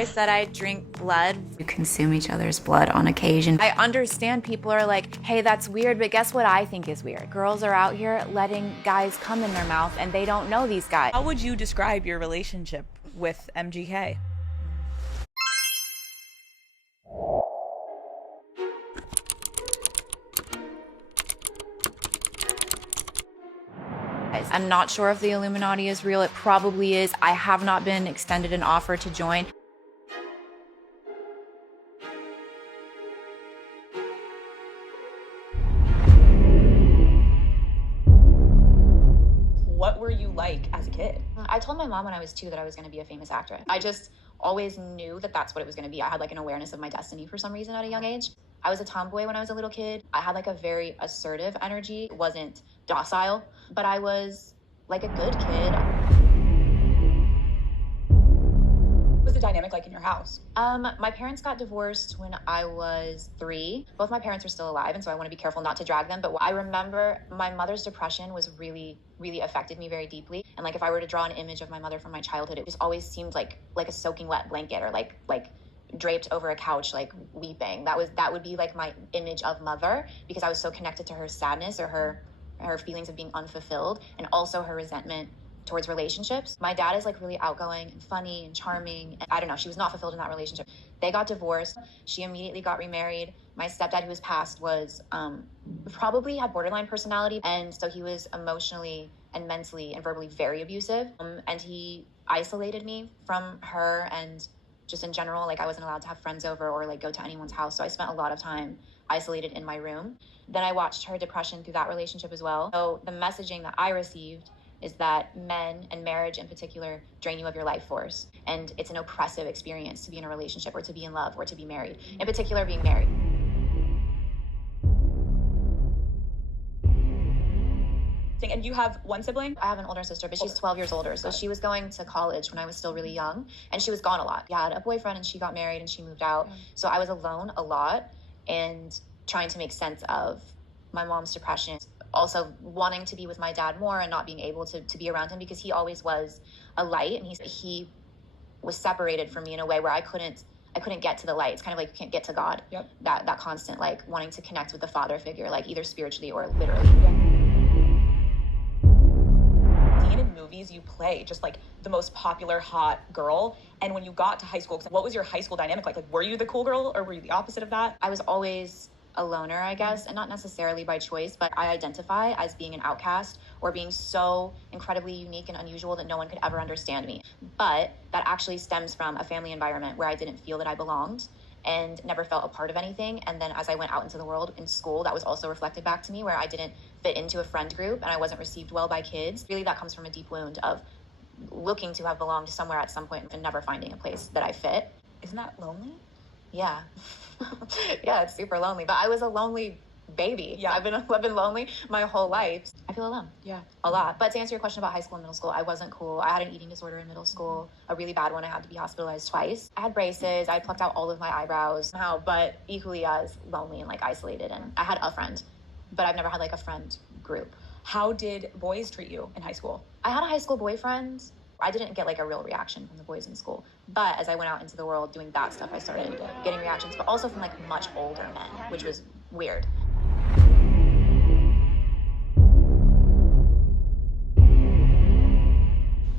I said I'd drink blood. You consume each other's blood on occasion. I understand people are like, hey, that's weird, but guess what I think is weird? Girls are out here letting guys come in their mouth and they don't know these guys. How would you describe your relationship with MGK? I'm not sure if the Illuminati is real. It probably is. I have not been extended an offer to join. What were you like as a kid? I told my mom when I was 2 that I was going to be a famous actress. I just always knew that that's what it was going to be. I had like an awareness of my destiny for some reason at a young age. I was a tomboy when I was a little kid. I had like a very assertive energy. It wasn't docile, but I was like a good kid. What was the dynamic like in your house? My parents got divorced when I was 3. Both my parents are still alive, and so I want to be careful not to drag them. But I remember my mother's depression was really affected me very deeply. And like if I were to draw an image of my mother from my childhood, it just always seemed like a soaking wet blanket, or like draped over a couch, like weeping. That would be like my image of mother, because I was so connected to her sadness, or her feelings of being unfulfilled, and also her resentment towards relationships. My dad is like really outgoing and funny and charming, and I don't know, she was not fulfilled in that relationship. They got divorced. She immediately got remarried. My stepdad, who was passed, was probably had borderline personality, and so he was emotionally and mentally and verbally very abusive, and he isolated me from her, and just in general, like I wasn't allowed to have friends over or like go to anyone's house. So I spent a lot of time isolated in my room. Then I watched her depression through that relationship as well. So the messaging that I received is that men, and marriage in particular, drain you of your life force. And it's an oppressive experience to be in a relationship, or to be in love, or to be married. In particular, being married. And you have one sibling? I have an older sister, but she's 12 years older. So she was going to college when I was still really young, and she was gone a lot. She had a boyfriend, and she got married, and she moved out. So I was alone a lot, and trying to make sense of my mom's depression. Also wanting to be with my dad more and not being able to be around him, because he always was a light, and he was separated from me in a way where I couldn't get to the light. It's kind of like you can't get to God. Yep. That constant like wanting to connect with the father figure, like either spiritually or literally. In movies you play just like the most popular hot girl, and when you got to high school, what was your high school dynamic like? Were you the cool girl, or were you the opposite of that? I was always a loner, I guess, and not necessarily by choice, but I identify as being an outcast, or being so incredibly unique and unusual that no one could ever understand me. But that actually stems from a family environment where I didn't feel that I belonged and never felt a part of anything. And then as I went out into the world in school, that was also reflected back to me, where I didn't fit into a friend group and I wasn't received well by kids. Really, that comes from a deep wound of looking to have belonged somewhere at some point and never finding a place that I fit. Isn't that lonely? Yeah. Yeah, it's super lonely, but I was a lonely baby. Yeah. I've been lonely my whole life. I feel alone. Yeah. A lot. But to answer your question about high school and middle school, I wasn't cool. I had an eating disorder in middle school, a really bad one. I had to be hospitalized twice. I had braces. I plucked out all of my eyebrows somehow, but equally as lonely and like isolated. And I had a friend, but I've never had like a friend group. How did boys treat you in high school? I had a high school boyfriend. I didn't get like a real reaction from the boys in school. But as I went out into the world doing that stuff, I started getting reactions, but also from like much older men, which was weird.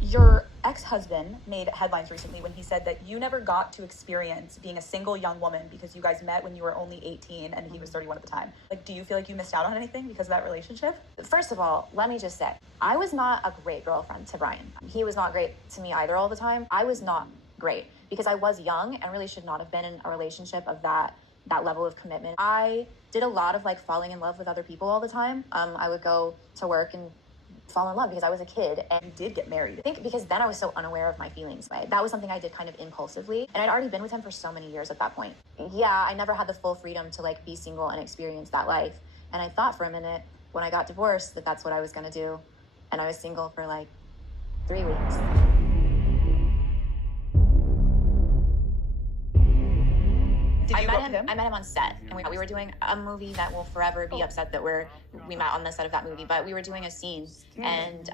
Your ex-husband made headlines recently when he said that you never got to experience being a single young woman because you guys met when you were only 18 and he was 31 at the time. Like, do you feel like you missed out on anything because of that relationship? First of all, let me just say, I was not a great girlfriend to Brian. He was not great to me either all the time. I was not great because I was young and really should not have been in a relationship of that level of commitment. I did a lot of like falling in love with other people all the time. I would go to work and fall in love because I was a kid. And You did get married. I think because then I was so unaware of my feelings. That was something I did kind of impulsively. And I'd already been with him for so many years at that point. Yeah, I never had the full freedom to like be single and experience that life. And I thought for a minute when I got divorced that that's what I was going to do. And I was single for like 3 weeks. I met him on set, and we were doing a movie that will forever be upset that we met on the set of that movie, but we were doing a scene, and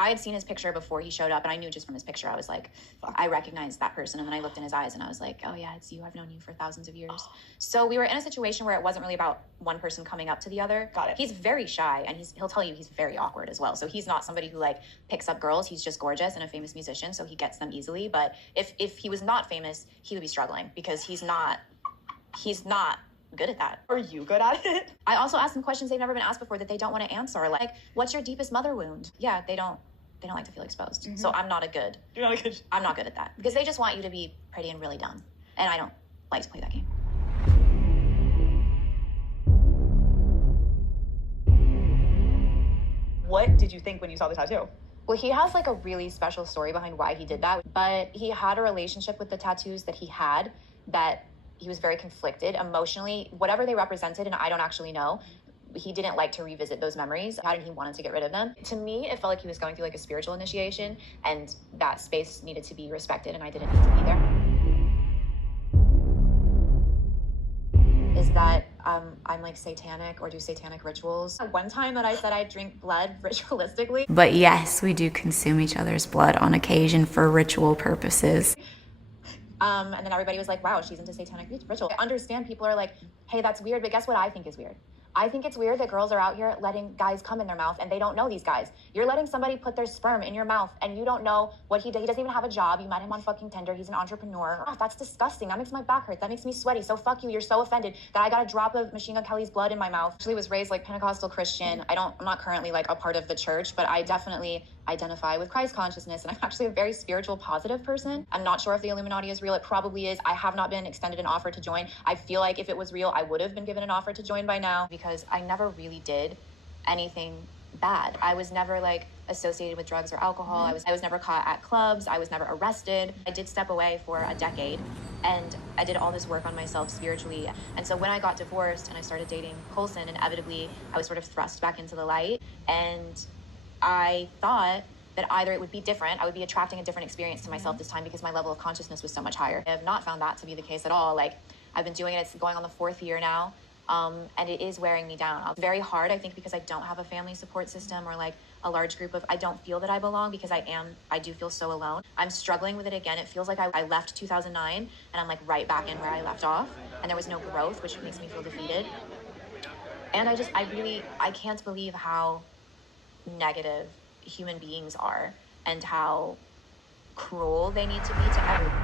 I had seen his picture before he showed up, and I knew just from his picture, I was like, I recognized that person. And then I looked in his eyes and I was like, oh yeah, it's you. I've known you for thousands of years. So we were in a situation where it wasn't really about one person coming up to the other. Got it. He's very shy, and he'll tell you he's very awkward as well. So he's not somebody who like picks up girls. He's just gorgeous and a famous musician, so he gets them easily. But if he was not famous, he would be struggling because he's not good at that. Are you good at it? I also asked them questions they've never been asked before that they don't want to answer. Like, what's your deepest mother wound? Yeah, they don't like to feel exposed. Mm-hmm. So I'm not good at that because they just want you to be pretty and really dumb. And I don't like to play that game. What did you think when you saw the tattoo? Well, he has like a really special story behind why he did that, but he had a relationship with the tattoos that he had that he was very conflicted emotionally, whatever they represented, and I don't actually know. He didn't like to revisit those memories, and he wanted to get rid of them. To me, it felt like he was going through like a spiritual initiation, and that space needed to be respected, and I didn't need to be there. Is that I'm like satanic or do satanic rituals. One time that I said I drink blood ritualistically. But yes, we do consume each other's blood on occasion for ritual purposes. And then everybody was like, wow, she's into satanic ritual. I understand people are like, hey, that's weird, but guess what I think is weird? I think it's weird that girls are out here letting guys come in their mouth and they don't know these guys. You're letting somebody put their sperm in your mouth and you don't know what he does. He doesn't even have a job. You met him on fucking Tinder. He's an entrepreneur. Oh, that's disgusting. That makes my back hurt. That makes me sweaty. So fuck you. You're so offended that I got a drop of Machine Gun Kelly's blood in my mouth. Actually was raised like Pentecostal Christian. I'm not currently like a part of the church, but I definitely identify with Christ consciousness, and I'm actually a very spiritual, positive person. I'm not sure if the Illuminati is real. It probably is. I have not been extended an offer to join. I feel like if it was real, I would have been given an offer to join by now because I never really did anything bad. I was never like associated with drugs or alcohol. I was never caught at clubs. I was never arrested. I did step away for a decade, and I did all this work on myself spiritually. And so when I got divorced and I started dating Colson, inevitably I was sort of thrust back into the light, and I thought that either it would be different, I would be attracting a different experience to myself this time because my level of consciousness was so much higher. I have not found that to be the case at all. Like, I've been doing it, it's going on the 4th year now, and it is wearing me down. It's very hard, I think, because I don't have a family support system or like a large group of, I don't feel that I belong because I do feel so alone. I'm struggling with it again. It feels like I left 2009 and I'm like right back in where I left off, and there was no growth, which makes me feel defeated. And I can't believe how negative human beings are and how cruel they need to be to everyone.